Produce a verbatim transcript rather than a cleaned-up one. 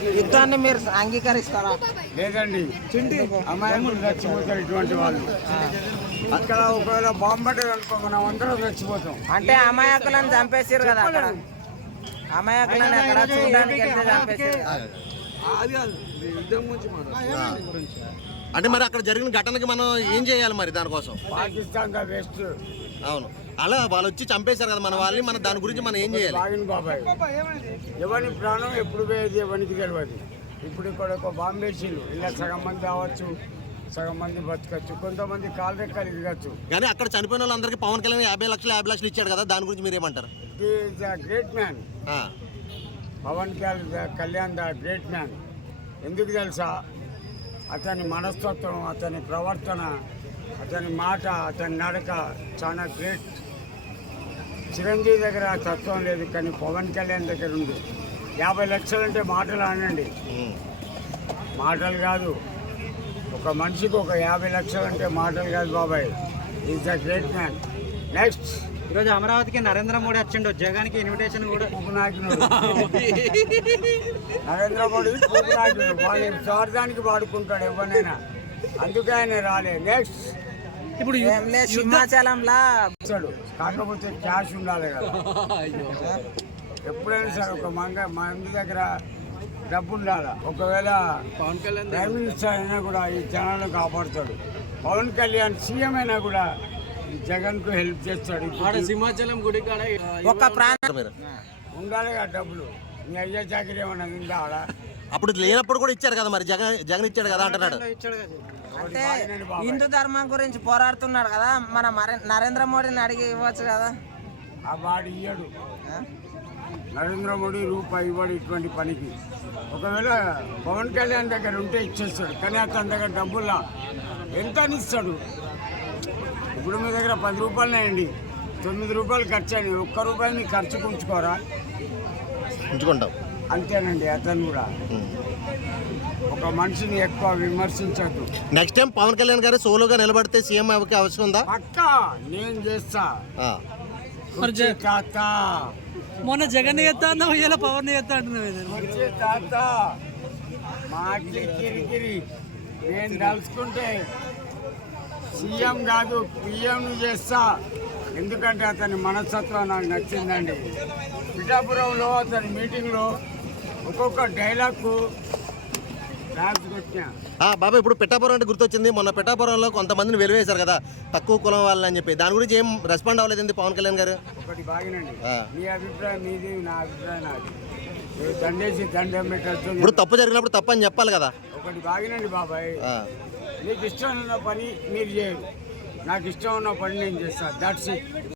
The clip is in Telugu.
యుద్ధాన్ని మీరు అంగీకరిస్తారా? లేదండి, అమాయకులు చచ్చిపోతారు ఇటువంటి వాళ్ళు. అక్కడ ఒకవేళ బాంబే అనుకో మనం అందరం చచ్చిపోతాం. అంటే అమాయకులను చంపేసారు కదా అక్కడ, అమాయకులను అక్కడ చూడడానికి వెళ్తే చంపేసారు. అంటే మరి అక్కడ జరిగిన ఘటనకి మనం ఏం చేయాలి మరి దానికోసం? పాకిస్తాన్ దా బెస్ట్. అవును, అలా వాళ్ళు వచ్చి చంపేశారు కదా మన వాళ్ళని, మన దాని గురించి మనం ఏం చేయాలి? బాగిన బాబాయ్, ఎవరి ప్రాణం ఎప్పుడు పోయేది ఎవరికి తెలియదు. ఇప్పుడు ఇక్కడ ఒక బాంబేసీలు ఇలా సగం మంది కావచ్చు, సగం మంది బతకచ్చు, కొంతమంది కాలు రెక్కలు ఇరగచ్చు. కానీ అక్కడ చనిపోయిన వాళ్ళందరికీ పవన్ కళ్యాణ్ యాభై లక్షలు యాభై లక్షలు ఇచ్చాడు కదా, దాని గురించి మీరు ఏమంటారు? Is the great man. Pawan Kalyan the great man. ఎందుకు తెలుసా? అతని మనస్తత్వం, అతని ప్రవర్తన, అతని మాట, అతని నడక చాలా గ్రేట్. చిరంజీవి దగ్గర ఆ తత్వం లేదు, కానీ పవన్ కళ్యాణ్ దగ్గర ఉంది. యాభై లక్షలు అంటే మాటలు అనండి, మాటలు కాదు. ఒక మనిషికి ఒక యాభై లక్షలు అంటే మాటలు కాదు బాబాయ్. Is the great man. Next, ఈరోజు అమరావతికి నరేంద్ర మోడీ వచ్చిండు, జగన్కి ఇన్విటేషన్ కూడా. ఉపనాయకుడు నరేంద్ర మోడీ ఉపనాయకుడు, వాడి స్వార్థానికి వాడుకుంటాడు ఎవరినైనా, అందుకే ఆయన రాలే. నెక్స్ట్, ఇప్పుడు సింహాచలంలా వచ్చాడు, కాకపోతే క్యాష్ ఉండాలి కదా. ఎప్పుడైనా సరే ఒక మంగ మంది దగ్గర డబ్బు ఉండాలి. ఒకవేళ పవన్ కళ్యాణ్ ప్రైమ్ మినిస్టర్ అయినా కూడా ఈ జనాలను కాపాడుతాడు. పవన్ కళ్యాణ్ సీఎం అయినా కూడా జగన్ కు హెల్ప్ చేస్తాడు. సింహాచలం గుడి కాడ ఒక ప్రాణం ఉండాలి కదా డబ్బులు. నీ అయ్యే చాకరీ ఏమన్నా ఉందా ఆడ? అప్పుడు లేనప్పుడు కూడా ఇచ్చారు కదా, మరి జగన్ జగన్ ఇచ్చాడు కదా అంటున్నాడు. అంటే హిందూ ధర్మం గురించి పోరాడుతున్నాడు కదా, మన నరేంద్ర మోడీని అడిగి ఇవ్వచ్చు కదా. ఆ వాడు ఇయ్యడు, నరేంద్ర మోడీ రూపాయి ఇవ్వడు ఇటువంటి పనికి. ఒకవేళ పవన్ కళ్యాణ్ దగ్గర ఉంటే ఇచ్చేస్తాడు, కానీ అతని దగ్గర డబ్బులా ఎంత ఇస్తాడు? ఇప్పుడు మీ దగ్గర పది రూపాయలు వేయండి, తొమ్మిది రూపాయలు ఖర్చు అయ్యి ఒక్క రూపాయలు మీ ఖర్చుకు ఉంచుకోరా? ఉంచుకుంటాం. అంతేనండి. అతను కూడా ఒక మనిషిని ఎక్కువ విమర్శించద్దు. నెక్స్ట్ టైం పవన్ కళ్యాణ్ గారు సోలోగా నిలబడితే సీఎం అవ్వకే అవసరం ఉందా? పక్కా నేను చేస్తా. తాత మొన్న జగన్ ఎత్తా అన్నా, ఇలా పవన్ ఎత్తా అంటున్నావు. తాత మాకి కిరికిరి నేను తలుచుకుంటే సీఎం కాదు పిఎం చేస్తా. ఎందుకంటే అతని మనస్తత్వం నాకు నచ్చిందండి. పిఠాపురంలో అతని మీటింగ్లో ఒక్కొక్క డైలాగ్కు ర్యాప్స్ కొట్టినా. బాబా, ఇప్పుడు పిఠాపురం అంటే గుర్తొచ్చింది. మొన్న పిఠాపురంలో కొంతమందిని వెలివేశారు కదా, తక్కువ కులం వాళ్ళని చెప్పి. దాని గురించి ఏం రెస్పాండ్ అవ్వలేదండి పవన్ కళ్యాణ్ గారు? ఒకటి బాగినండి, మీ అభిప్రాయం మీది, నా అభిప్రాయం నాది. దండేసి దండం పెట్టచ్చు. ఇప్పుడు తప్పు జరిగినప్పుడు తప్పు అని చెప్పాలి కదా. ఒకటి బాగినండి బాబాయ్, మీకు ఇష్టం ఉన్న పని మీరు చేయరు, నాకు ఇష్టం ఉన్న పని నేను చేస్తాను. That's it.